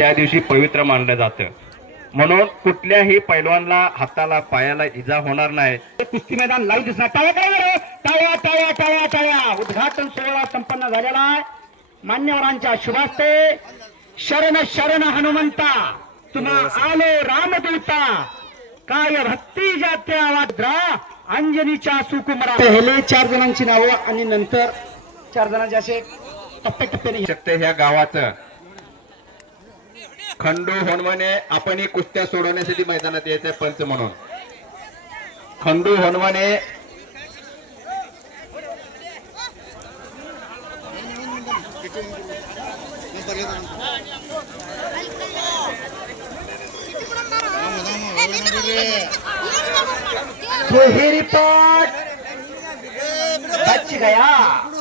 त्या दिवशी पवित्र मानलं जातं, म्हणून कुठल्याही पैलवानला हाताला पायाला इजा होणार नाही. कुस्ती मैदान लाईव्ह दिसणार. टाळ्या काय टाळ्या टाळ्या टाळ्या टाळ्या. उद्घाटन सोहळा संपन्न झालेला आहे. मान्यवरांच्या शुभास्ते. शरण शरण हनुमंता तुम्हा आलो रामदूता, काय भक्ती जाते आवाद्रा अंजनीच्या सुकुमारा. पहिले 4 जणांची नावं आणि नंतर 4 जणांचे असे टप्प्याटप्प्याने शकते. ह्या गावाचं खंडू होनवणे आपण कुस्त्या सोडवण्यासाठी मैदानात यायचंय पंच म्हणून. खंडू होनवणे दुहेरी पट बच गया,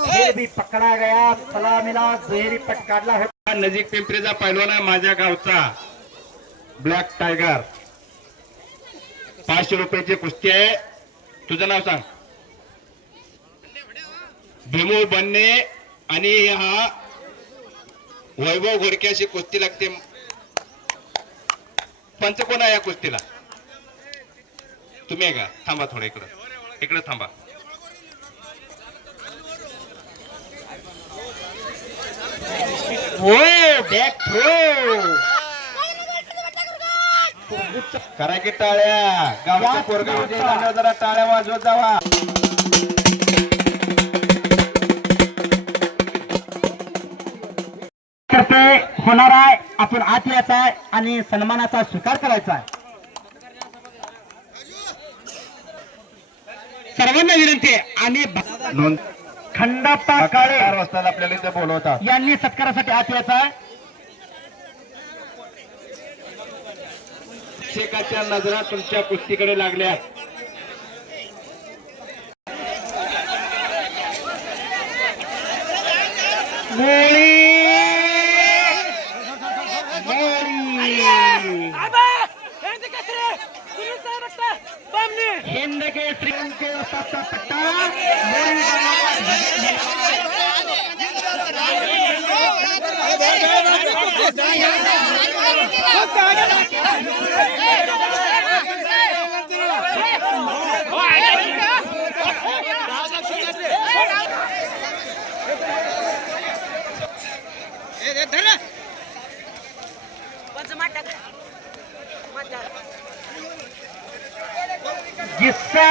फिर भी पकड़ा गया. चला मिला दुहेरी पट काढला होता. नजीक पिंपरीचा पैलवान आहे माझ्या गावचा ब्लॅक टायगर. 500 रुपयाची कुस्ती आहे. तुझं नाव सांग. भीमू बनणे आणि हा वैभव घोडक्याशी कुस्ती लागते. पंच कोण आहे या कुस्तीला? तुम्ही आहे का? थांबा थोडं इकडे थांबा. हो बॅक थ्रो करा की टाळ्या. गावाचा पोरगा होते जरा टाळ्या वाजवत जावा. करते होणार आहे. आपण आत यायचा आहे आणि सन्मानाचा स्वीकार करायचा आहे. सर्वांना विनंती आहे. आणि खंडाप्पा काळे 4 वाजता आपल्याला इथे बोलवतात. यांनी सत्कारासाठी आत यायचा आहे. शेकाच्या नजरा तुमच्या कुस्तीकडे लागल्या. हिंद के श्रीलंके पट्टा गिस्सा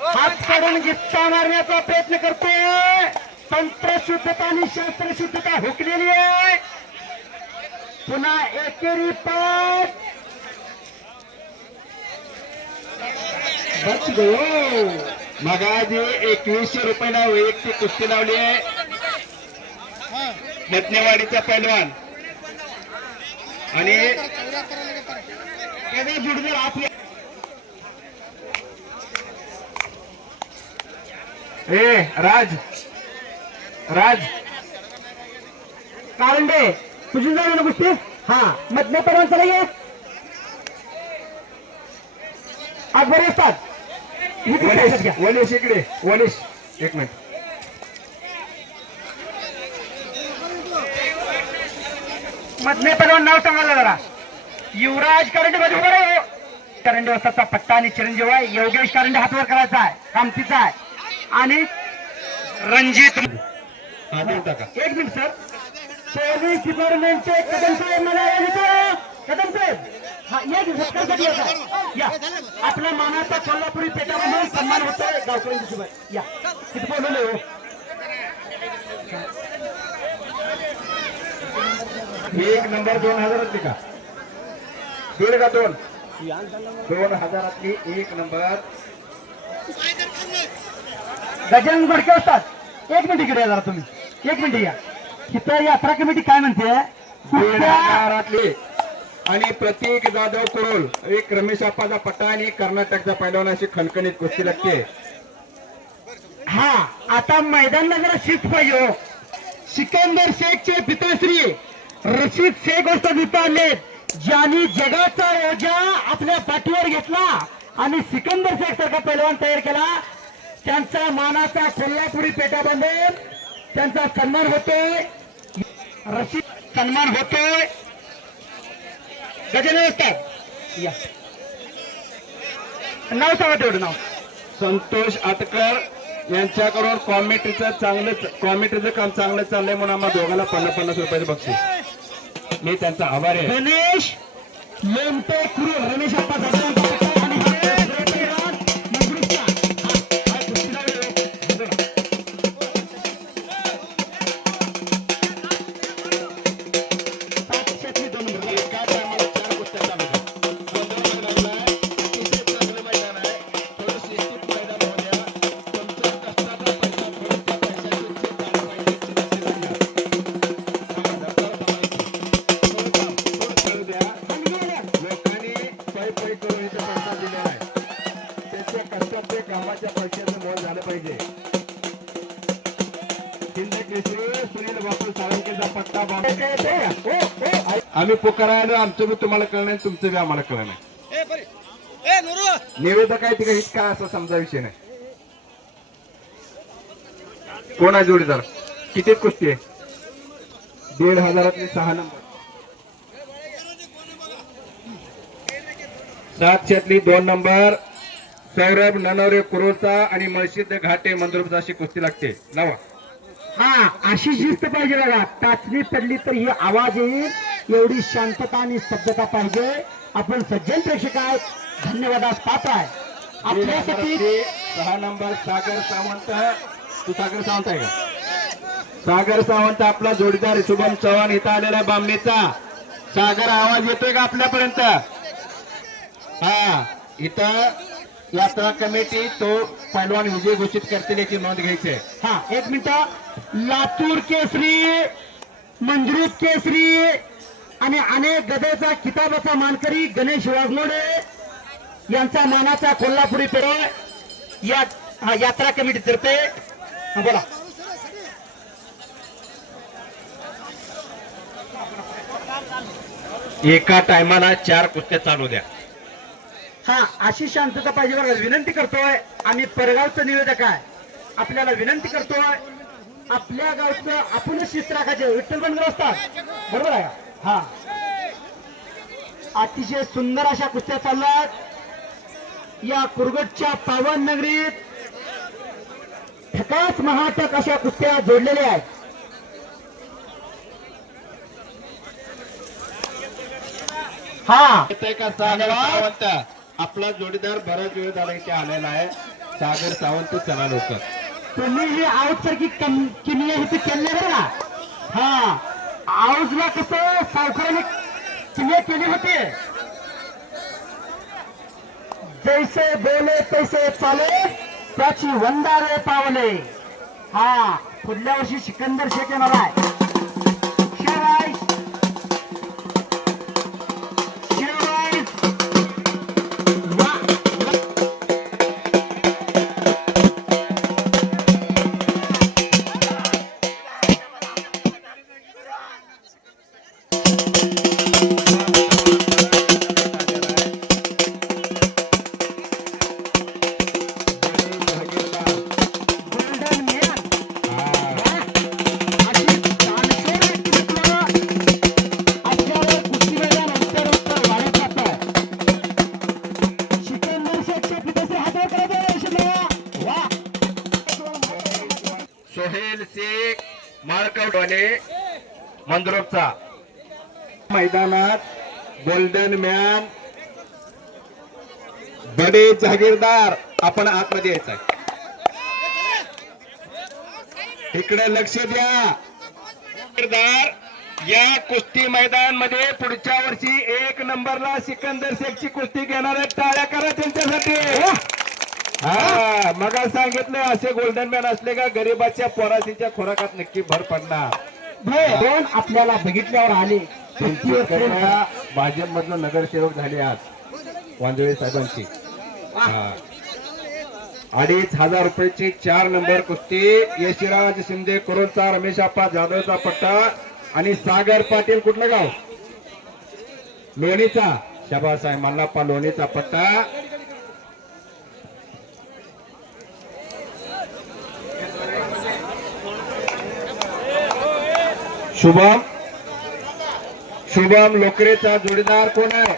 हात काढून गिस्सा मारण्याचा प्रयत्न करतोय. तंत्रशुद्धता आणि शास्त्रशुद्धता हुकलेली आहे. पुन्हा एकेरी पाठ बच गयो. मगाजी 2100 रुपयाला वैयक्तिक कुस्ती लावली आहे. मटनेवाडीचा पैलवान आणि जुडदर आपल्या राज कारंडे तुझी जाऊ ना गोष्टी. हा मधले परवान चला ये. आज बरे असतात. वलेश इकडे. वलेश 1 मिनिट. मधले परवान नाव सांगायला जरा. युवराज कारंडे मध्ये उभा राहा. कारंडे वाजताचा पट्टा आणि चिरंजीव आहे. योगेश कारंडे हातवर करायचा आहे. कामतीचा आहे. आणि रणजित 1 मिनिट सर. पोलीस डिपार्टमेंटचे कदम साहेब मला कदम साहेब हा एक सत्कारसाठी या. आपल्या मानाचा कोल्हापुरी पेटामधून सन्मान होतोय गावकऱ्यांच्या सोबत या. किती बोलवले हो. 1 नंबर 2000 का? 1.5 का 2? 2000 1 नंबर. गजानन घडके असतात. 1 मिनिट इकडे या जरा तुम्ही. 1 मिनिट या. इथं यात्रा कमिटी काय म्हणते? 1,000 आणि प्रतीक जाधव कुरोल. एक रमेश आप्पाचा पट्टा आणि कर्नाटकचा पैलवानाशी खणखणीत कुस्ती लागते. हा आता मैदानला जरा शिस्त पाहिजे हो. सिकंदर शेखचे पिताश्री रशीद शेख असतात इथं आले, ज्यांनी जगाचा ओझा आपल्या पाठीवर घेतला आणि सिकंदर शेख सारखा पैलवान तयार केला. त्यांचा मानाचा कोल्हापुरी पेटा बांधून त्यांचा सन्मान होतोय. रशीद सन्मान होतोय. गजानन असतात या नाव सांगा तेवढं नाव. संतोष आटकर यांच्याकडून कॉमेंट्रीचं काम चांगलं चाललंय म्हणून आम्हाला दोघांना 50-50 रुपयाचं बक्षीस. मी त्यांचा आभारी आहे. गणेश लोमटे कुरुल रमेश अप्पा जाधव आणि एका टायमाला 4 कुस्त्या चालू आहेत. गोंधळ लागलाय. अतिशय चांगलं मैदान आहे. थोडं शिस्तीत मैदान होऊ द्या. तुमचा कष्टाचा पैसा थोडं त्या पैशाची इज्जत झाली पाहिजे. इज्जत नसेल द्या. बघा, दप्तर बघायची. थोडं काम, थोडं खेळू द्या. लोकांनी पै करून इथे पैसा दिलेला आहे. त्याच्या कष्टाचे कामाच्या पैशाचं मोल झालं पाहिजे. हिंदकेसरी सुनील बापू साळुंकेचा पट्टा आम्ही पुकारायलो. आमचं बी तुम्हाला कळलं नाही, तुमचं बी आम्हाला कळलं नाही. निवेदक आहे तिकडे हित काय असा समजा विषय नाही. कोण आहे जोडीदार? किती कुस्ती आहे? 1,500 6 नंबर. 700 2 नंबर. सौरभ ननवरे कुरोचा आणि मळशिद घाटे मंदुरचा अशी कुस्ती लागते. नवा हा अशी शिस्त पाहिजे बघा. टाचणी पडली तर ही आवाज येईल एवढी शांतता आणि स्तब्धता पाहिजे. आपण सज्जन प्रेक्षक आहेत, धन्यवादास पात्र आहे. आपल्यासाठी 6 नंबर सागर सावंत. तू सागर सावंत आहे का? सागर सावंत आपला जोडीदार शुभम चव्हाण इथं आलेला बामणीचा. सागर आवाज येतोय का आपल्यापर्यंत? हा इथं यात्रा कमिटी तो पैलवान विजय घोषित करतील याची नोंद घ्यायची आहे. हा 1 मिनिट. लातूर केसरी, मंजरूप केसरी आणि अनेक गदेचा किताबाचा मानकरी गणेश वाघमोडे यांचा मानाचा कोल्हापुरी पेढा या यात्रा कमिटीतर्फे. बोला. एका टायमाला 4 कुस्त्या चालू द्या. हा अशी शांतता पाहिजे बघा. विनंती करतोय. आम्ही परगावचं निवेदक आहे. आपल्याला विनंती करतोय. आपल्या गावचं आपणच शिस्त राखायचे. विठ्ठल बनगर असतात बरोबर आहे का? हा अतिशय सुंदर अशा कुस्त्या चालल्यात या कुरगटच्या पावन नगरीत. ठकास महाटक अशा कुस्त्या जोडलेल्या आहेत. हा येतंय का सागर सावंत? आपला जोडीदार बराच वेळ झाला इथे आलेला आहे. सागर सावंत चला लवकर. तुम्ही ही आऊट सारखी किमिया इथे केली बरं का? हा आऊजला कसं सावकाराने किमिया केली होती. जैसे बोले तैसे चाले त्याची वंदारे पावले. हा पुढल्या वर्षी सिकंदर शेख येणार आहे. शिवराय शिवराय वा सोहेल शेख माळकवडे मंद्रोपचा. मैदानात गोल्डन मॅन बडे जहागीरदार आपण आतमध्ये यायचं आहे. इकडे लक्ष द्या. जहागीरदार या कुस्ती मैदान मध्ये पुढच्या वर्षी 1 नंबरला सिकंदर शेखची कुस्ती घेणार आहेत. टाळ्या करा त्यांच्यासाठी. हा मग सांगितलं असे गोल्डन मॅन असले का गरीबाच्या पोरासीच्या खोराकात नक्की भर पडणार. दोन आपल्याला बघितल्यावर आले. भाजप मधलं नगरसेवक झाले आज वांजळे साहेबांची. 2,500 रुपयाची 4 नंबर कुस्ती. यशराज शिंदे कुरोलचा, रमेशप्पा जाधवचा पट्टा आणि सागर पाटील कुठलं गाव? लोणीचा. शाबासाहेब मल्लाप्पा लोणीचा पट्टा. शुभम शुभम लोकरेचा जोडीदार कोण आहे?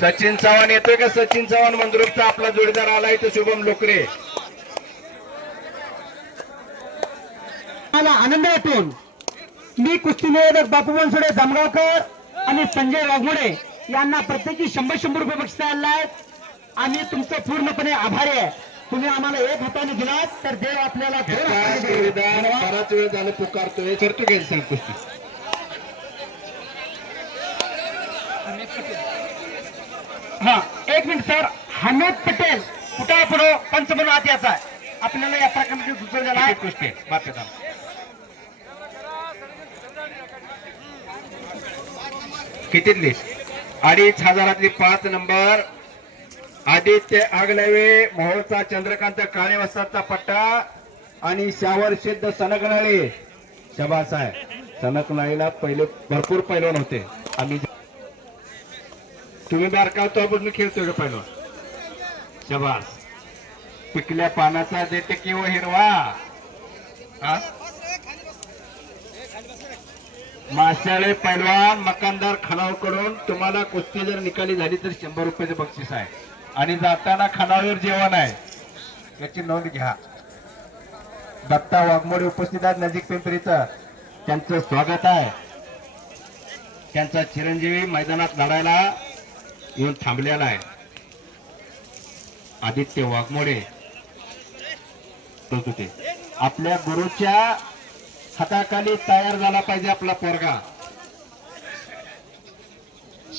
सचिन चव्हाण येतोय का? सचिन चव्हाण मंद्रुपचा आपला जोडीदार आलाय तो शुभम लोकरे. मला आनंद वाटून मी कुस्ती निवेदक बापू बनसोडे जामगावकर आणि संजय वाघमोडे यांना प्रत्येकी 100 रुपये बक्षीस आणलाय. आम्ही तुमचं पूर्णपणे आभारी आहे. तुम्ही आम्हाला एक हाताने दिलात तर देव आपल्याला दोन हाताने देईल. जोडीदार बराच वेळ झालं पुकारतोय. करतो घ्यायचं सांग कुस्ती. हा एक मिनिट सर. हमीद पटेल कुठे पुढे पंच म्हणून आत याचा आहे. आपल्याला या प्रकारे सुचवलेला आहे. कुस्ती बाप्याचा कितीतली? 2500 5 नंबर आदित्य आगलवे मोहोळचा चंद्रकांत काळे वस्तादचा पट्टा आणि शावर सिद्ध सनकनाळी. शबास आहे. सनकनाळीला पहिले भरपूर पैलवान होते. आम्ही तुम्ही बारका होतो आपण खेळतोय का पैलवान? शबास. पिकल्या पानाचा देते किंवा हिरवा. हा माशाळे पैलवान मकानदार खणावकडून तुम्हाला कुस्ती जर निकाली झाली तर 100 रुपयाचे बक्षीस आहे आणि जाताना खणावर जेवण आहे. याची नोंद घ्या. दत्ता वाघमोडे उपस्थित आहेत नजीक पिंपरीचं. त्यांचं स्वागत आहे. त्यांचा चिरंजीवी मैदानात लढायला येऊन थांबलेला आहे. आदित्य वाघमोडे होते. आपल्या गुरुच्या हाताखाली तयार झाला पाहिजे आपला पोरगा.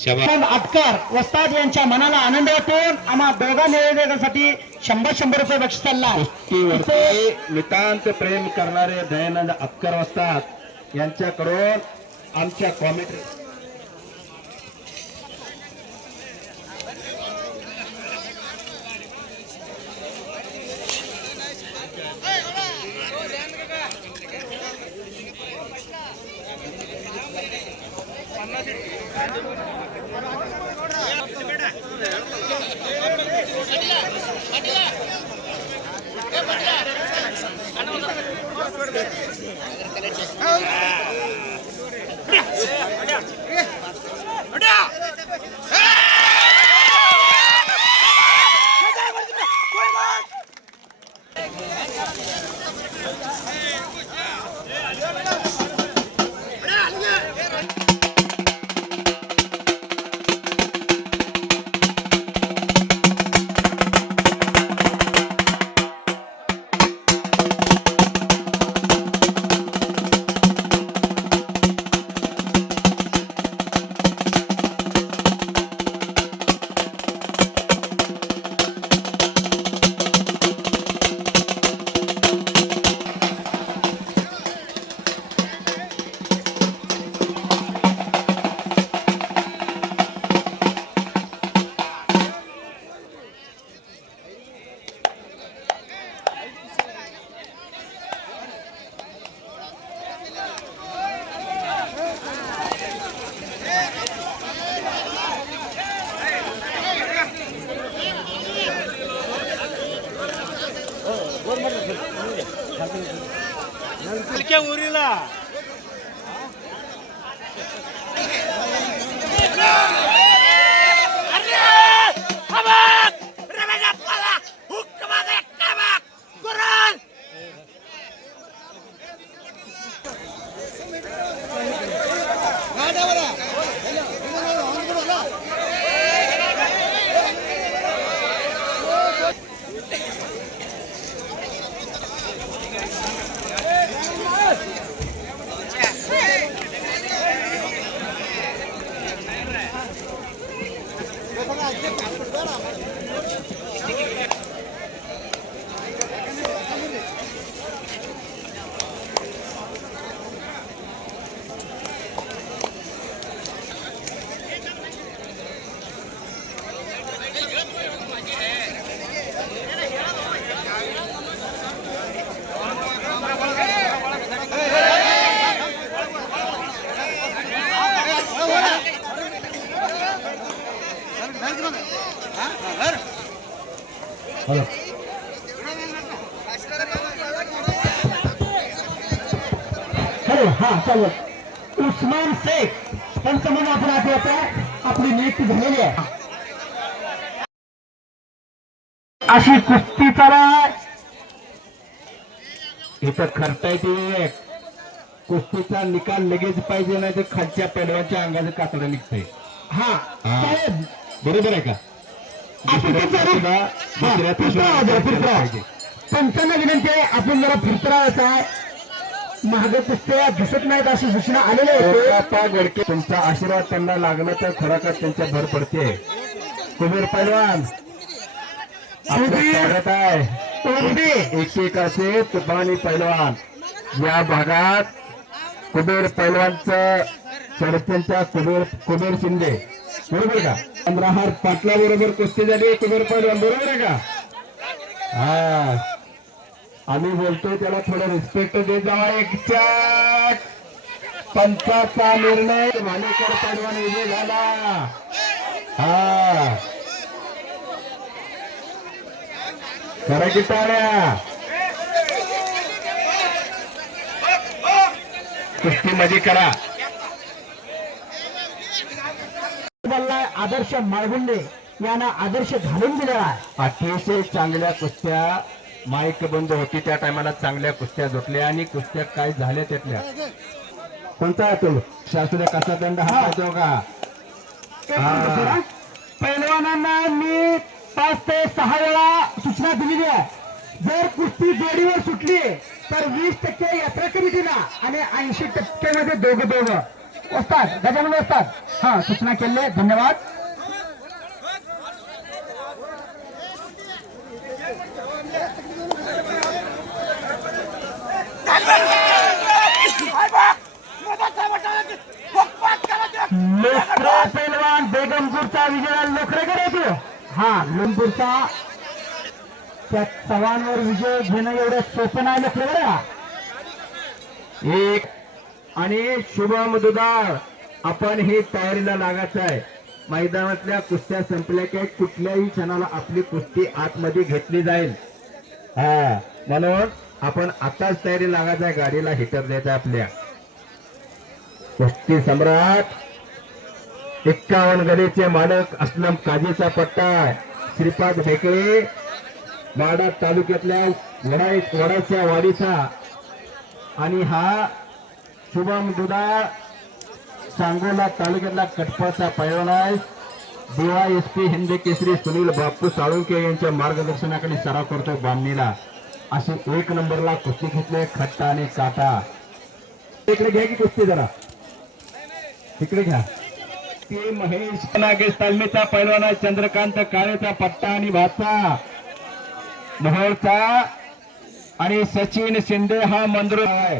आटकर वस्ताद यांच्या मनाला आनंद वाटून आम्हा दोघा निवेदनासाठी 100 रुपये बक्षीस चालला. कुस्तीवरती नितांत प्रेम करणारे दयानंद अटकर वस्ताद यांच्याकडून आमच्या कॉमेंट्री उरीला हॅलो हा चालू उस्मान शेख पंच म्हणून आपण आठवत आपली नियुक्ती झालेली आहे. अशी कुस्ती चालू इथं खर्चायची कुस्तीचा निकाल लगेच पाहिजे नाही तर खालच्या पैलवानच्या अंगाचं कातडं निघतंय. हा साहेब बरोबर आहे का? पंचांना विनंती आहे आपण जरा फिरतरावायचं आहे. महाग कुस्त्या दिसत नाहीत अशी सूचना आलेल्या होते. गडके तुमचा आशीर्वाद त्यांना लागला तर खरोखर त्यांच्या भर पडते. कुबेर पैलवान स्वागत आहे. एकेकाचे तुफानी पैलवान या भागात कुबेर पैलवानचं चर्चेंच्या कुबेर शिंदे बरोबर का? चंद्रहार पाटला बरोबर कुस्ती झाली कुबेर पैलवान बरोबर आहे का? हा आम्ही बोलतोय त्याला थोडं रिस्पेक्ट दे जावा. एक पंचाचा निर्णय मानेकर पैलवान विजय झाला. हा करा की टाळ्या. कुस्ती मध्ये करा. आदर्श माळगुंडे यांना आदर्श घालून दिलेला आहे. अतिशय चांगल्या कुस्त्या माईक बंद होती त्या टायमाला चांगल्या कुस्त्या झोटल्या आणि कुस्त्या काय झाल्या त्यातल्या. कोणता तो शास्त्रीय कसा दंड हा तो का? पैलवानांना मी 5 ते 6 वेळा सूचना दिलेली आहे. जर कुस्ती जोडीवर सुटली तर 20% यात्रा कमिटीला आणि 80% मध्ये दोघं असतात. गजानन असतात. हा सूचना केली. धन्यवाद. लोकरे पैलवान बेगमपूरचा विजय लोकरेकडे येतो. हा लोणपूरचा त्या चव्हाणवर विजय घेणं एवढं सोपं नाही लोकरेकडे. एक आणि शुभम दुधाळ आपण ही तयारीला लागायचं आहे. मैदानातल्या कुस्त्या संपल्या की कुठल्याही क्षणाला आपली कुस्ती आतमध्ये घेतली जाईल. हा म्हणून आपण आताच तयारी लागायचं आहे. गाडीला हिटर द्यायचा आपल्या. कुस्ती सम्राट 51 गलीचे मालक असलम काजीचा पट्टा श्रीपाद भेकळे माडा तालुक्यातल्या वडाच्या वाडीचा आणि हा शुभम दुधाळ सांगोला तालुक्यातला कटपाचा पैलवान आहे. DYSP हिंद केसरी सुनील बापू साळुंके यांच्या मार्गदर्शनाखाली सराव करतो बामणीला. असे 1 नंबरला कुस्ती घेतले खट्टा आणि काटा. इकडे घ्या की कुस्ती जरा इकडे घ्या. ते महेश नागेश तालमीचा पैलवान आहे. चंद्रकांत काळेचा पट्टा आणि भाचा मोहोळचा आणि सचिन शिंदे हा मंद्र आहे.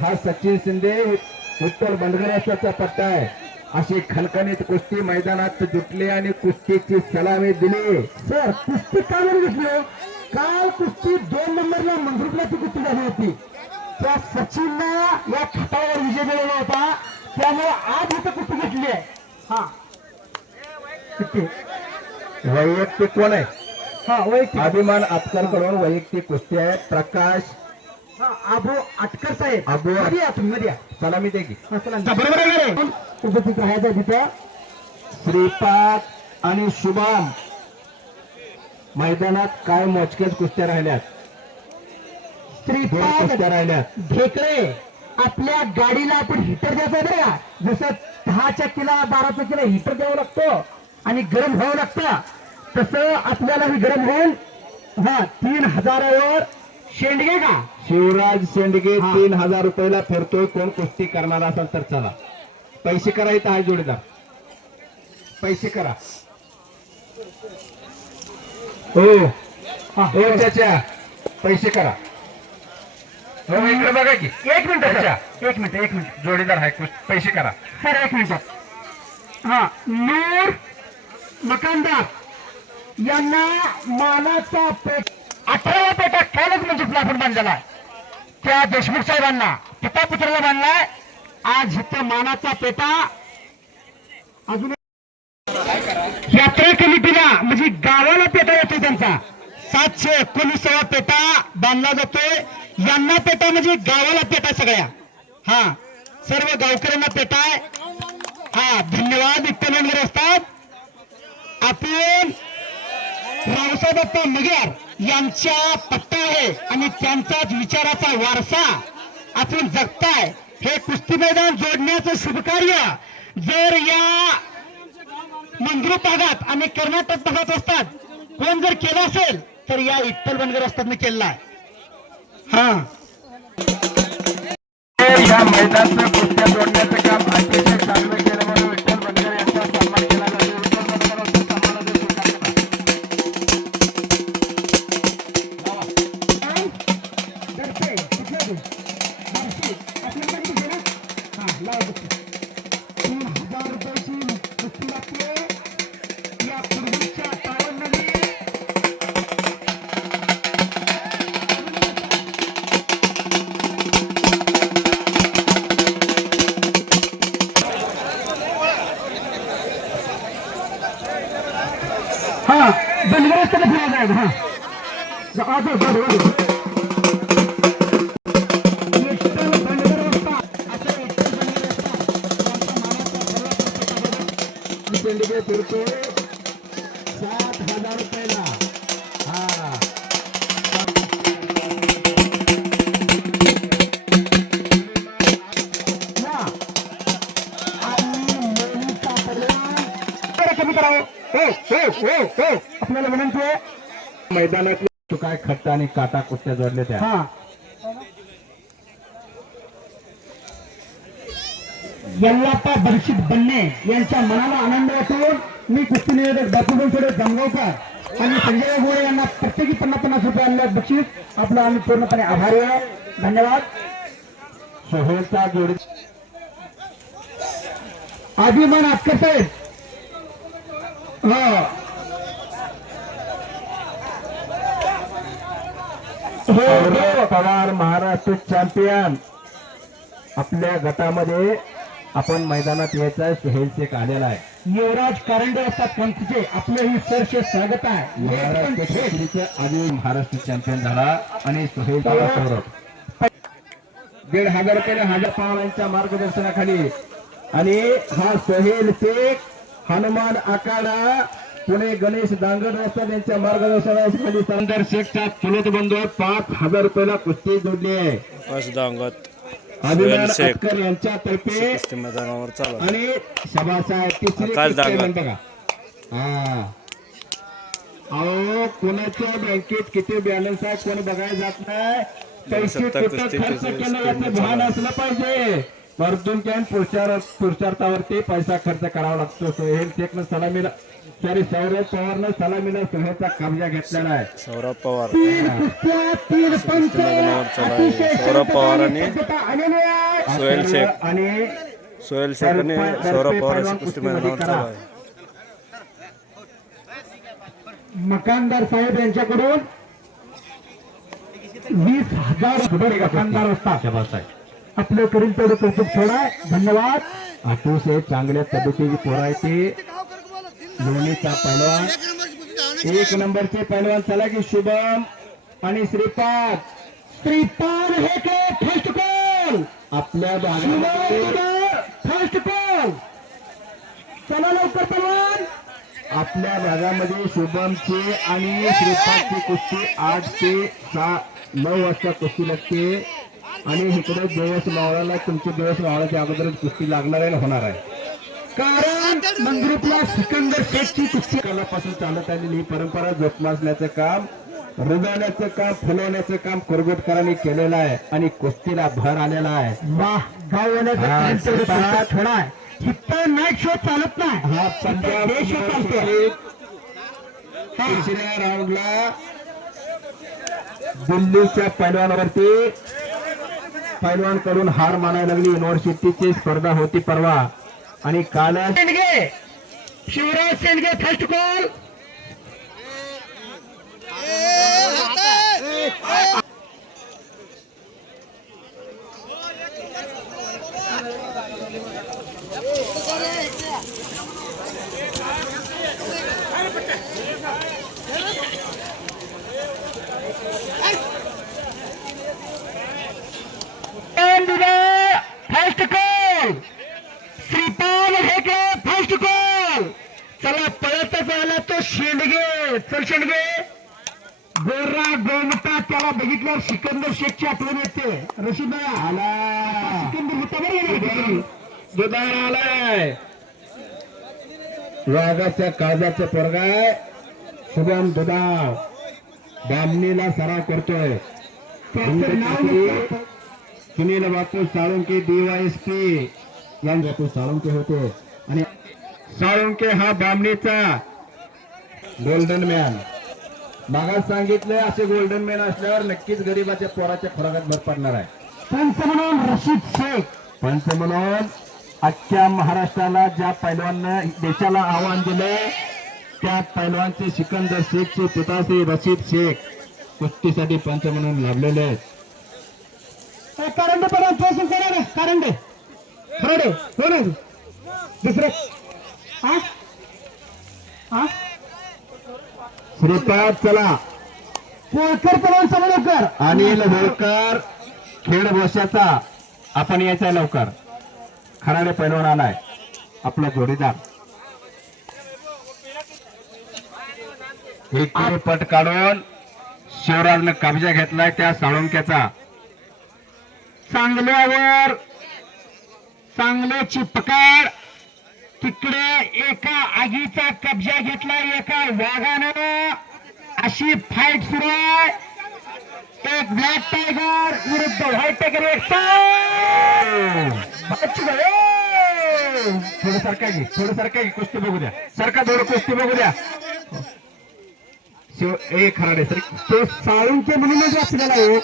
हा सचिन शिंदे उत्तर बंडगराचा पट्टा आहे. अशी खणखणीत कुस्ती मैदानात जुटली आणि कुस्तीची सलामी दिली. सर कुस्ती का बरं घेतली? काल कुस्ती 2 नंबरला मंगरुळची कुस्ती झाली होती. त्या सचिनला या खटावर विजय मिळवला होता. त्यामुळे आज इथं कुस्ती घेतली आहे. हा वैयक्तिक कोण आहे? हा वैयक्तिक अभिमान आतकर कडून वैयक्तिक कुस्ती आहे. प्रकाश आबू आटकर साहेब आबू मध्ये या तुम्ही मध्ये या. सलामी दे की. बरोबर आहे उपस्थित राहायचं तिथं. श्रीपाद आणि शुभम मैदानात काय मोजक्याच कुस्त्या राहिल्यात. श्रीपाद कुस्त्या राहिल्यात. ढेकळे आपल्या गाडीला आपण हिटर द्यायचं बरं का. जसं 10 चक्कीला 12 चक्कीला हिटर द्यावं लागतो आणि गरम व्हावं लागतं तसं आपल्याला गरम होऊन 3000वर शेंडगे का शिवराज शेंडगे 3000 रुपयाला फिरतोय. कोण कुस्ती करणार असेल तर चला. पैसे करा. इथं आहे जोडीदार. पैसे करा. हो त्याच्या पैसे करा. हो इकडे बघा की. 1 मिनिट सर. 1 मिनिट जोडीदार आहे पैसे करा सर. 1 मिनिट. हा नूर मकानदार यांना मानाचा पेट 18वा पेटा कालच म्हणजे आपण बांधलेला आहे. त्या देशमुख साहेबांना पिता पुत्राला बांधलाय. आज इथं मानाचा पेटा अजून यात्रा कमिटीला म्हणजे गावाला पेटा येतो त्यांचा 719वा पेटा बांधला जातोय. यांना पेटा म्हणजे गावाला पेटा सगळ्या. हा सर्व गावकऱ्यांना पेटाय. हा धन्यवाद. विठ्ठल बनगर असतात. आपण रावसाहेब बाप्पा मगर यांच्या पट्टा आहे आणि त्यांचाच विचाराचा वारसा आपण जगताय. हे कुस्ती मैदान जोडण्याचं शुभकार्य जर या मंगरू भागात आणि कर्नाटक भागात असतात कोण जर केलं असेल तर या विठ्ठल बनगर असतात केलेला आहे. हा या मैदानचं कुस्त्या जोडण्याचं काम अतिशय चांगलं केलं म्हणून विठ्ठल बनगर यांचा सन्मान केला जातो. विठ्ठल बनगरांचा सन्मानाचा स्वीकार करा. हा बनगर असताना फिरायचं आहे. हा फिरतो 7,000 रुपयाला. हा कमी करावं. आपल्याला विनंती आहे. मैदानात तू काय खट्ट आणि काटा कुस्त्या जोडल्या त्या. हा यल्लाप्पा बक्षीत बन्ने यांच्या मनाला आनंद वाटून मी कुस्ती निवेदक बापूभाई जमगावकर आणि संजय गोळे यांना प्रत्येकी 50-50 रुपये आणले बक्षीस. आपला आम्ही पूर्णपणे आभारी आहे. धन्यवाद. सोहेलचा जोडी अभिमान आटकर साहेब. हा सौरभ पवार महाराष्ट्र चॅम्पियन. आपल्या गटामध्ये आपण मैदानात यायचा सोहेल शेख आलेला आहे. युवराज कारंडे असतात पंथचे आपले ही सरसे स्वागत आहे. महाराष्ट्र केसरीचा आधी महाराष्ट्र चॅम्पियन झाला आणि सोहेल सौरभ 1,500 रुपये हजार पवारांच्या मार्गदर्शनाखाली. आणि हा सोहेल शेख हनुमान आखाडा पुणे गणेश दांगड असतात यांच्या मार्गदर्शनाखाली संदर शेखचा चुलत बंधू 5,000 रुपयाला कुस्ती जोडली आहे. अभिमान अटकर यांच्यातर्फे मैदानावर चालू आणि सभासाहेब तिसरी आकाश कुस्ती दांगड. बघा. हा अहो कोणाच्या बँकेत किती बॅलन्स आहे कोण बघायला जात नाही. पैसे कुठं खर्च केलं याचं भान असलं पाहिजे. परतून काय पुरुषार्थावरती पैसा खर्च करावा लागतो. सोहेल शेखनं सलामीला सौरभ पवारनं सलामीला सोहेलचा कब्जा घेतलेला आहे. सौरभ पवार मैदानावर सौरभ पवार आणि सोहेल शेख. आणि सोहेल शेख आणि सौरभ पवार अशी कुस्ती मैदानावर चालू आहे. मकानदार साहेब यांच्याकडून 20,000 मकानदार असतात. आपलं करील तेवढं कौतुक सोडा. धन्यवाद. अतिशय चांगल्या पद्धतीची पोरं आहे ते. लोणीचा पैलवान 1 नंबरचे पैलवान चला की शुभम आणि श्रीपाद. श्रीपाद हे के फर्स्ट कॉल. आपल्या भागामध्ये फर्स्ट कॉल. चला लवकर पैलवान. आपल्या भागामध्ये शुभमची आणि श्रीपादची कुस्ती 8 ते 9 वाजता कुस्ती लागते. आणि इकडे दिवस मावळाला तुमचे दिवस मावळाच्या अगोदरच कुस्ती लागणार आहे होणार आहे. कारण मंगरुपला सिकंदर शेखची कुस्ती कालापासून चालत आलेली ही परंपरा जोपासण्याचं काम रुजवण्याचं काम फुलवण्याचं काम कुरगुटकरांनी केलेलं आहे आणि कुस्तीला भर आलेला आहे. वाह गाववाल्याचा थोडा आहे. इथं नाईट शो चालत नाही. हा पंजाब डे शो चालतो. तिसऱ्या राऊंडला दिल्लीच्या पैलवानावरती पैलवान कडून हार मानायला लागली. युनिव्हर्सिटीची स्पर्धा होती परवा आणि काल शिवराज सेंडगे फर्स्ट कॉल. गोल. श्रीपाद हेके फर्स्ट गोल. चला पळतच आला तो शेंडगे. चल शेंडगे. गोरा गोमटा त्याला बघितल्यावर सिकंदर शेखची आठवण येते. रशीद आला. सिकंदर होता बरोबर. दुधार आलाय. वाघाच्या काळजाचं पोरगाय शुभम दुधार बामणीला सराव करतोय. त्याचं नाव सुनील बापू साळुंके DYSP यांचे बापू साळुंके होते आणि साळुंके हा बामणीचा गोल्डन मॅन. मागास सांगितलं असे गोल्डन मॅन असल्यावर नक्कीच गरीबाच्या पोराच्या खोराकात भर पडणार आहे. पंच म्हणून रशीद शेख. पंच म्हणून अख्ख्या महाराष्ट्राला ज्या पैलवाननं देशाला आव्हान दिले त्या पैलवानचे सिकंदर शेखचे पिताश्री रशीद शेख कुस्तीसाठी पंच म्हणून लाभलेले आहेत. कारंडे पण ट्रेसिंग करा रे. कारंडे खरडे हो ना दुसरे. हा हा श्रीपाद चला. कोळकर पण समोर. अनिल होळकर खेड वर्षाचा आपण यायचा लवकर. खराडे पैलवान आलाय आपला जोडीदार. एक पट काढून शिवराजनं कब्जा घेतलाय त्या साळुंक्याचा. चांगल्यावर चांगल्याची पकड. तिकडे एका आगीचा कब्जा घेतला एका वाघानं. अशी फाईट सुरू आहे. एक ब्लॅक टायगर विरुद्ध व्हाईट टायगर. थोडं सरका की कुस्ती बघू द्या. सरका थोडं कुस्ती बघू द्या. ए खराडे सर ते साळुंके म्हणूनच आपल्याला हो.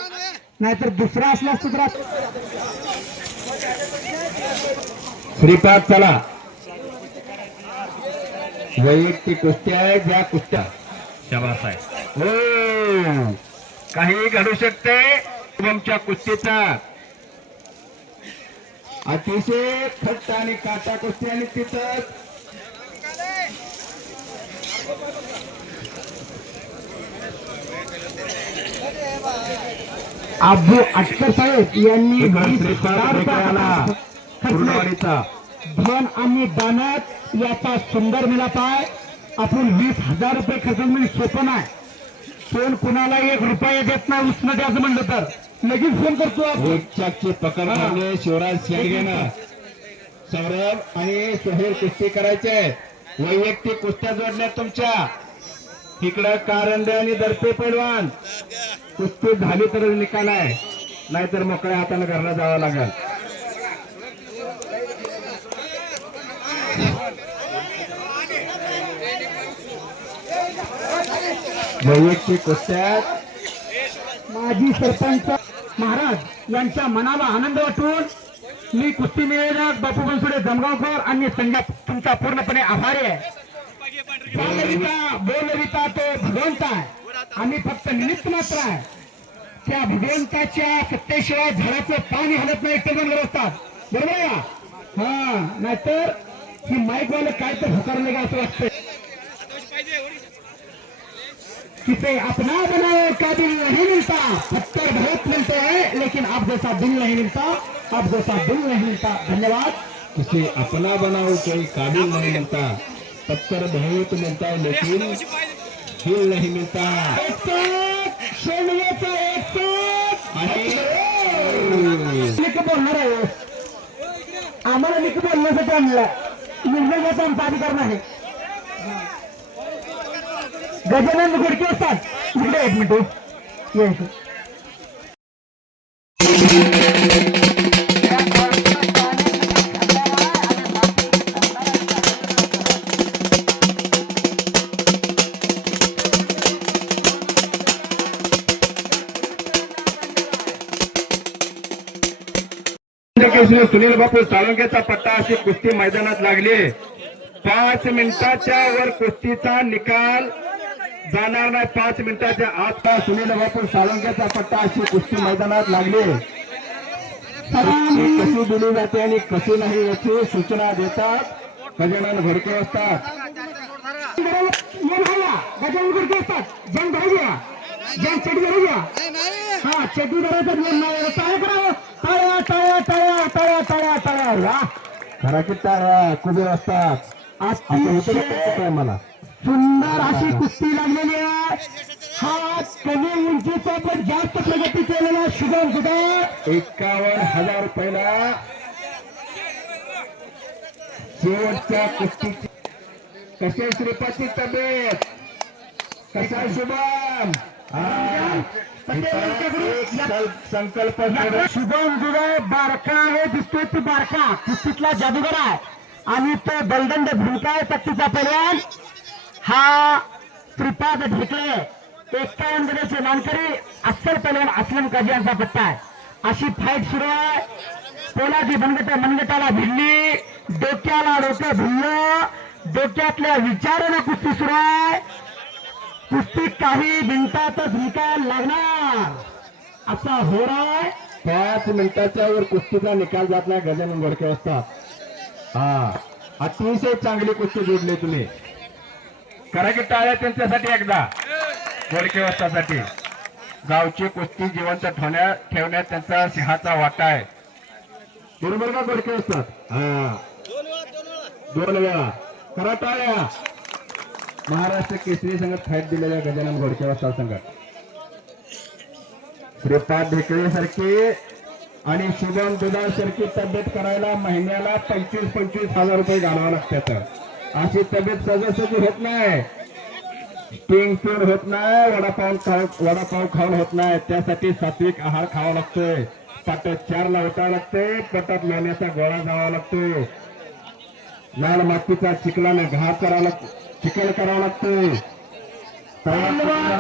नाहीतर दुसरा असला असतो तर श्रीपाद चला. वैयक्तिक कुस्ती आहे ज्या कुस्त्या शाबास आहे. हो काही घडू शकते तुमच्या कुस्तीचा. अतिशय खट्ट आणि काटा कुस्ती आणि तिथं अब्बू अटकर साहेब यांनी पूर्णवाडीचा धन आणि दानात याचा सुंदर मिळत आहे. आपण 20,000 रुपये खर्च म्हणजे सोपं नाही. फोन कुणाला 1 रुपया देत नाही. उष्ण द्यायचं म्हणलं तर लगेच फोन करतो. एक चाकची पकड म्हणजे शिवराज शेडगेनं सौरभ आणि सोहेल कुस्ती करायचे. वैयक्तिक कुस्त्या जोडल्या तुमच्या. इकडं कारंडे आणि दर्पे पैलवान कुस्ती झाली तर निकाल आहे. नाहीतर मोकळ्या हाताने घरला जावं लागेल. वैयक्तिक कुस्त्यात माजी सरपंच महाराज यांच्या मनाला आनंद वाटून मी कुस्ती निवेदक बापू बनसोडे जमगावकर आणि संघात तुमचा पूर्णपणे आभारी आहे. बोलविता तो भगवंत आहे. आम्ही फक्त निमित्त मात्र आहे. त्या भगवंताच्या सत्तेशिवाय झाडाचं पाणी हलत नाही. टेबलवर असतात बरोबर आहे. हा नाहीतर ही माईक वाले काय तर हुकारले का असं वाटतंय. किसे अपना बनाओ काबिल नहीं मिलता. पत्थर बहुत मिलते हैं लेकिन आप जैसा दिल नहीं मिलता. आप जैसा दिल नहीं मिलता. धन्यवाद. किसी अपना बनाओ कोई काबिल नहीं मिलता. पत्थर बहुत मिलता है लेकिन दिल नहीं मिलता. शेंडगेचा आणि निक बोलणार आहे. आम्हाला निक बोलण्यासाठी आणला. निर्णयाचा आमचा अधिकार नाही. गजानन गुडके असतात. इकडे 1 मिनिट यायचं. सुनील बापू साळुंकेचा पट्टा अशी कुस्ती मैदानात लागली. 5 मिनिटाच्या वर कुस्तीचा निकाल जाणार नाही. 5 मिनिटाच्या आसपास सुनील बापू साळुंकेचा पट्टा अशी कुस्ती मैदानात लागली. कशी दिली जाते आणि कशी नाही याची सूचना देतात गजानन घोडके असतात. गजानन गुडके असतात. जंग धरायला जंग चटी धरायला. हा चटी धरायचा नियम नाही. टाळ्या करावं. टाळ्या टाळ्या टाळ्या टाळ्या टाळ्या टाळ्या. वा खरा की टाळ्या कुबे असतात अतिशय मला सुंदर अशी कुस्ती लागलेली आहे. हा कमी उंचीचा पण जास्त प्रगती केलेला शुभम गुदार 51,000 रुपयाला शेवटच्या कुस्तीची. कसे श्रीपाची तब्येत कसा आहे शुभम? संकल्प शुभम गुदार बारका आहे, दिसतोय ती बारका कुस्तीतला जादूगर आहे आणि तो दलदंड भूमिका तक्तीचा पैलवान हा श्रीपाद ढेकळे 51 गटाचे मानकरी अस्सल पैलवान असलम काजी यांचा पट्टा आहे. अशी फाईट सुरू आहे. पोलादी मनगटाला भिडली, डोक्याला डोकं भिडलं, डोक्यातल्या विचारानं कुस्ती सुरू आहे. कुस्ती काही मिनिटातच निकाल लागणार असा होरा आहे. 5 मिनिटाच्या वर कुस्तीचा निकाल जात नाही. गजानन गोडके असतात. हा अतिशय चांगली कुस्ती जोडली तुम्ही. करा की टाळ्या त्यांच्यासाठी एकदा. गोडके वस्तासाठी गावची कुस्ती जिवंत ठेवण्यात त्यांचा सिंहाचा वाटा आहे. बरोबर का गोडके असतात? हा 2 वेळा करा टाळ्या. महाराष्ट्र केसरी संघात फाईट दिलेल्या गजानन गोडके वस्ता संघात श्रीपाद ढेकळे सारखी आणि शुभम दुधाळ सारखी तब्येत करायला महिन्याला 25,000 रुपये घालावं लागतात. अशी तब्येत सहजासहजी होत नाही. स्टिंग फूड होत नाही, वडापाव खाऊन होत नाही. त्यासाठी सात्विक आहार खावा लागतोय. पाटात 4 ला उठावं लागतंय. पोटात लोण्याचा गोळा जावा लागतोय. लाल मातीचा चिखलाने चिखल करावा लागतोय.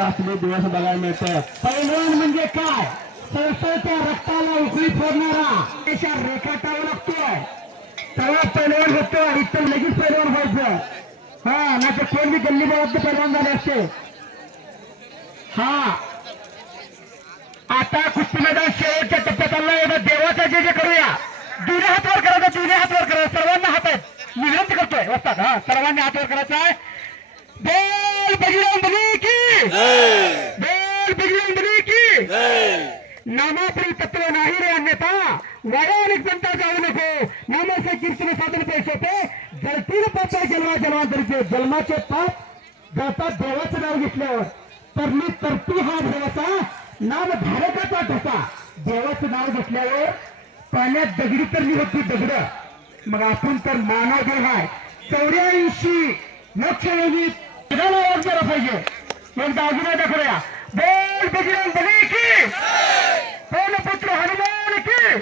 असले दिवस बघायला मिळतात. पैलवान म्हणजे काय? सळसळत्या रक्ताला उकळी फोडणारा देशा रेखाटावा लागतोय. तेव्हा पैलवान होतो. इतर लगेच पैलवान व्हायचं. हा नाही तर कोण बी गल्ली बाबत पैलवान झाले असते. हा आता कुस्ती मैदान शेवटच्या टप्प्यात आला. देवाचा जे करूया. दोन्ही हात वर करायचं, दोन्ही हात वर करायचं. सर्वांना हात आहेत. मी विनंती करतोय वस्ताद. हा सर्वांनी हात वर करायचा आहे. बोल बजरंग बली की, बोल बजरंग बली की. नामापरी तत्व नाही रे अन्यथा वाड्या अनेक जनता जाऊ नको. नामाचे कीर्तन साधन पैसे होते. जळतील पाप जन्मांतरीचे. जन्माचे पाप जळतात देवाचं नाव घेतल्यावर. तरली तरती हा देवाचा नाम धारकाचा ठसा. देवाचं नाव घेतल्यावर पाण्यात दगडी तरली होती दगड. मग आपण तर मानव देव आहे. 84 लक्षवेधी आवाज केला पाहिजे. एकदा अजून एकदा करूया. बोल बजरंग बली की, पुत्र हनुमान की.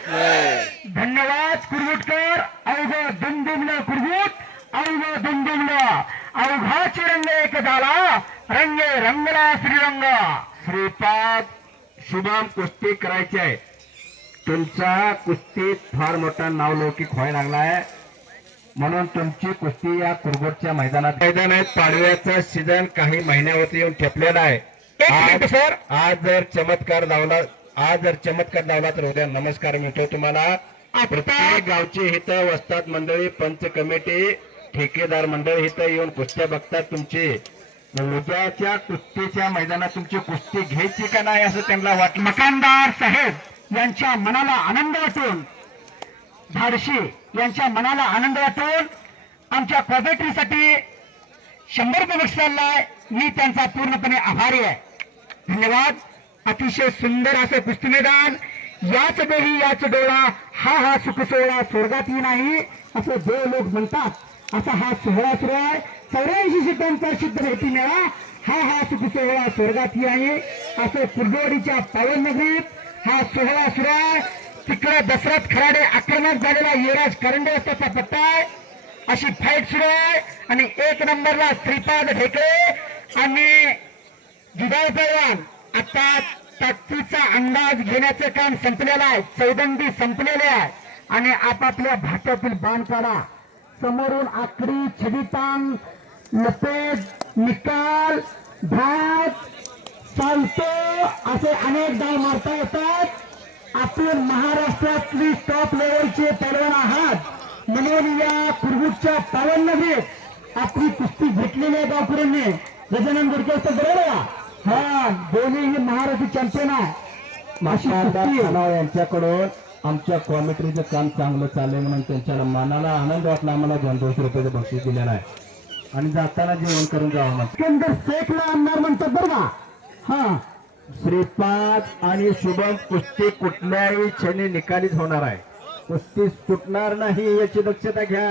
धन्यवाद कुरगुटकर. अवघ दुमदुमलं कुरगुट, अवघ दुमदुमलं. अवघाची रंग एक झाला, रंगे रंगला श्रीरंग. श्रीपाद शुभम कुस्ती करायची आहे. तुमचा कुस्तीत फार मोठा नावलौकिक व्हायला लागलाय. म्हणून तुमची कुस्ती या कुरगुटच्या मैदानात आहेत. पाडव्याचा सीझन काही महिन्यावरती येऊन ठेपलेला आहे. सर आज जर चमत्कार लावला तर उद्या नमस्कार मिळतो तुम्हाला. प्रत्येक गावची हित वस्ताद मंडळी, पंच कमिटी, ठेकेदार मंडळ हित येऊन कुस्त्या बघतात तुमची. उद्याच्या कुस्तीच्या मैदानात तुमची कुस्ती घ्यायची का नाही असं त्यांना वाटलं. मकानदार साहेब यांच्या मनाला आनंद वाटून, धाडशी यांच्या मनाला आनंद वाटून आमच्या कॉमेंट्रीसाठी 100 रुपये बक्षीस आणलाय. मी त्यांचा पूर्णपणे आभारी आहे. धन्यवाद. अतिशय सुंदर असं कुस्ती मैदान. याच देही याच डोळा, हा सुख सोहळा स्वर्गातही नाही असं जे लोक म्हणतात. असा हा सोहळा सुरू आहे. 84 सीटांचा सिद्ध भेटी मेळा. हा सुख सोहळा स्वर्गातही आहे असं कुर्डवाडीच्या पावन नगरीत हा सोहळा सुरू आहे. तिकडे दशरथ खराडे आक्रमक झालेला युवराज करंडे असताचा पट्टा आहे. अशी फाईट सुरू आहे. आणि 1 नंबरला श्रीपाद ढेकळे आणि जुदाई पैलवान. आता ताकदीचा अंदाज घेण्याचं काम संपलेलं आहे. चौदंडी संपलेले आहे आणि आपापल्या भाट्यातील बाण काढा. समोरून आकडी, छडीतांग, लपेट, निकाल, भात, चालतो असे अनेक डाव मारता येतात. आपण महाराष्ट्रातली टॉप लेवलचे पैलवान आहात म्हणून या कुरगुटच्या पावन नगरीत आपली कुस्ती घेतलेली आहे. गावकऱ्यांनी गजानन गोडके असं बरोबर. हा दोन्ही महाराष्ट्र चॅम्पियन आहे. यांच्याकडून आमच्या कॉमेंट्रीचं काम चांगलं चाललंय म्हणून त्यांच्या मनाला आनंद वाटला. आम्हाला 200 रुपयाचं बक्षीस दिलेलं आहे आणि जाताना जेवण करून जावं म्हणतात. सिकंदर शेखला आणणार म्हणतात बरं का. हा श्रीपाद आणि शुभम कुस्ती कुठल्याही क्षणी निकालीच होणार आहे. कुस्ती सुटणार नाही याची दक्षता घ्या.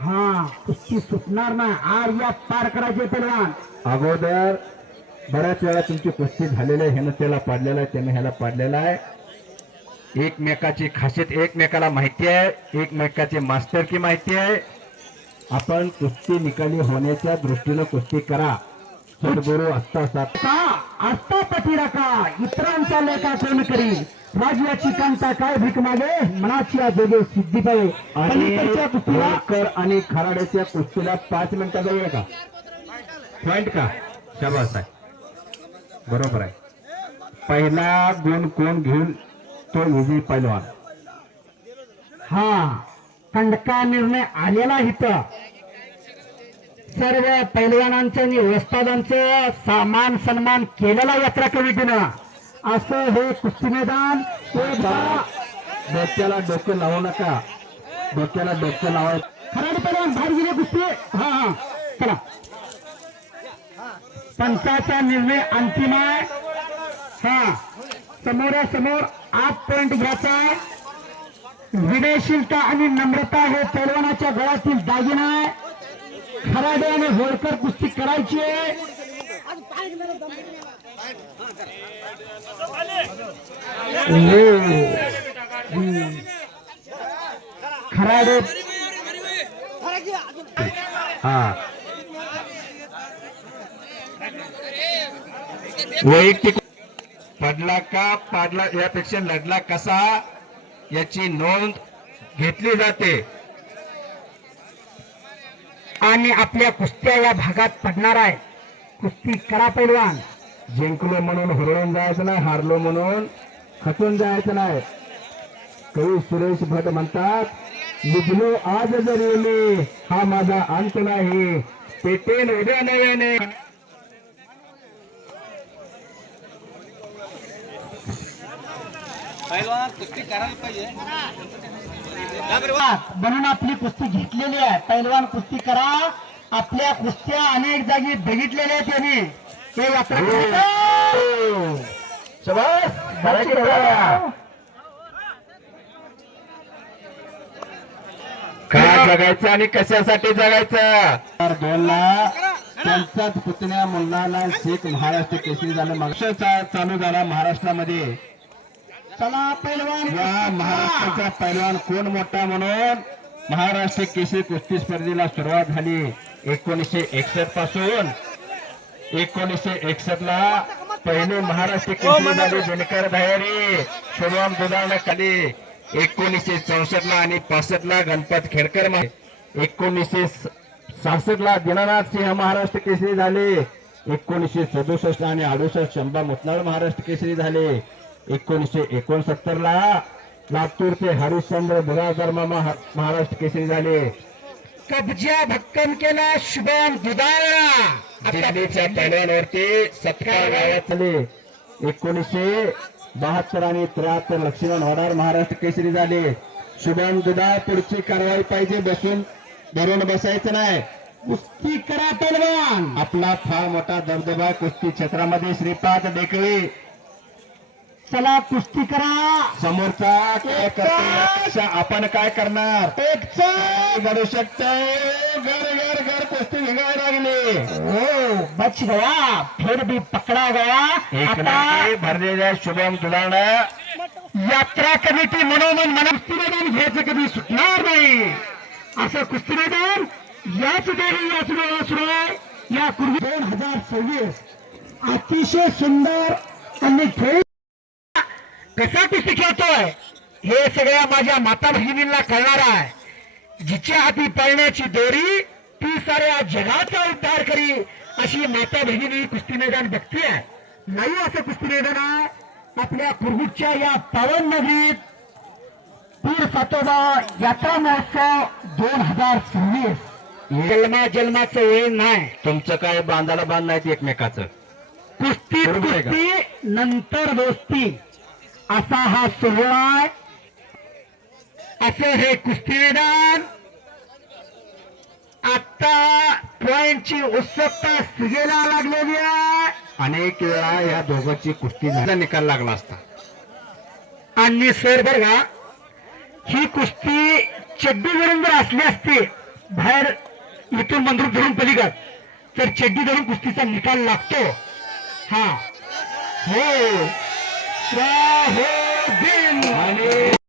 हा कुस्ती सुटणार ना. आज या पार करायचे पैलवान. अगोदर बऱ्याच वेळा तुमची कुस्ती झालेली आहे. ह्यानं त्याला पाडलेला आहे, त्याने ह्याला पाडलेला आहे. एकमेकाची खासियत एकमेकाला माहिती आहे, एकमेकाची मास्टरकी माहिती आहे. आपण कुस्ती निकाली होण्याच्या दृष्टीनं कुस्ती करा. सद्गुरू असतात का आस्था पती राखा, इतरांचा लेखा कोण करी. राज्याची कांता काय भीक मागे, मनाची आजोगे सिद्धी पाहिजे. पलीकडच्या कुस्तीला होळकर आणि खराड्याच्या कुस्तीला 5 मिनिटाचा वेळ का पॉइंट का शाबास आहे. बरोबर आहे. पहिला गुण कोण घेऊन तो विजयी पैलवान. हा कंडका निर्णय आलेला इथं. सर्व पैलवानांचं आणि वस्तादांचं सामान सन्मान केलेला यात्रा कमिटीनं. असं हे कुस्ती मैदान एकदा डोक्याला डोकं लावू नका. डोक्याला डोकं लावा. खराडी पैलवान बाहेर गेले कुस्ती. हा हा चला. पंचाचा निर्णय अंतिम आहे. हा समोरासमोर 8 पॉइंट घ्यायचा आहे. विनयशीलता आणि नम्रता हे पैलवानाच्या गळ्यातील दागिना आहे. खराडे आणि होळकर कुस्ती करायची आहे. खराडे हा वैयक्तिक पडला का पाडला यापेक्षा लढला कसा याची नोंद घेतली जाते. आणि आपल्या कुस्त्या या भागात पडणार आहे. कुस्ती करा पैलवान. जिंकलो म्हणून हुरळून जायचं नाही, हारलो म्हणून खचून जायचं नाही. कवी सुरेश भट म्हणतात, निघलो आज जरी मी, हा माझा अंत नाही, पेटेन उद्या नव्याने. म्हणून आपली कुस्ती घेतलेली आहे. पैलवान कुस्ती करा. आपल्या कुस्त्या अनेक जागी बघितलेल्या आहेत त्यांनी. हे यात्रा शाबास, करायची बघा. का जगायचं आणि कशासाठी जगायचं. 2ला त्यांचाच पुतण्या मुन्नालाल शेख महाराष्ट्र केसरी झालं. मागचा चालू झाला महाराष्ट्रामध्ये. चला पैलवान या महाराष्ट्राचा पैलवान कोण मोठा म्हणून महाराष्ट्र केसरी कुस्ती स्पर्धेला सुरुवात झाली. 1961 पासून 1961 ला पहिले महाराष्ट्र केसरी झाले दिनकर दह्यारी, शुभम दुधाण खाली. 1964 ला आणि 65 ला गणपत खेडकर. 1966 ला दीनानाथ सिंह महाराष्ट्र केसरी झाले. 1967 आणि 68 शंभा मुतनाळ महाराष्ट्र केसरी झाले. 1969 ला लातूरचे हरिश्चंद्र बुराधर मामा महाराष्ट्र केसरी झाले. कब्जा भक्कम केला शुभम दुधाळा. दिल्लीच्या पैलवानवरती सत्कार गावात झाले. 1972 आणि 73 लक्ष्मण वडार महाराष्ट्र केसरी झाले. शुभम दुधा पुढची कारवाई पाहिजे, बसून धरून बसायचं नाही. कुस्ती करा पैलवान. आपला फार मोठा दबदबा कुस्ती क्षेत्रामध्ये. श्रीपाद डेकळे. चला कुस्ती करा. समोरचा काय करतो यापेक्षा आपण काय करणार. घडू शकतंय. घर घर कुस्ती भिंगायला लागली. हो बच गया, फिर भी पकडा गया. आता भरलेल्या शुभम दुधाण यात्रा कमिटी मनोमन कुस्ती मैदान घ्यायचं कधी सुटणार नाही. असं कुस्ती मैदान याच ठिकाणी या सुरू आहे. या पूर्वी 2026 अतिशय सुंदर आणि खेळ कसा कुस्ती खेळतोय हे सगळ्या माझ्या माता भगिनींना कळणार आहे. जिच्या हाती पळण्याची दोरी ती साऱ्या जगाचा उद्धार करी, अशी माता भगिनी कुस्ती मैदान बघतीये. नाही असं कुस्ती मैदान आहे आपल्या कुरगुटच्या या पावन नगरीत. पीर सातोबा यात्रा महोत्सव 2026. जन्माचं वेळ नाही. तुमचं काय बांधाला बांध नाही एकमेकाचं. कुस्ती बरोबर आहे का? कुस्ती नंतर दोस्ती असा हा सोहळा आहे. असं हे कुस्ती मैदान आता पॉइंटची उत्सुकता सिगेला लागलेली आहे. अनेक वेळा या दोघांची कुस्ती झाला निकाल लागला असता. आणि सर बर का ही कुस्ती चड्डी धरून जर असली असती बाहेर इथून बंदूक धरून पलीकडे तर चड्डी धरून कुस्तीचा निकाल लागतो. हा हो दिन आणि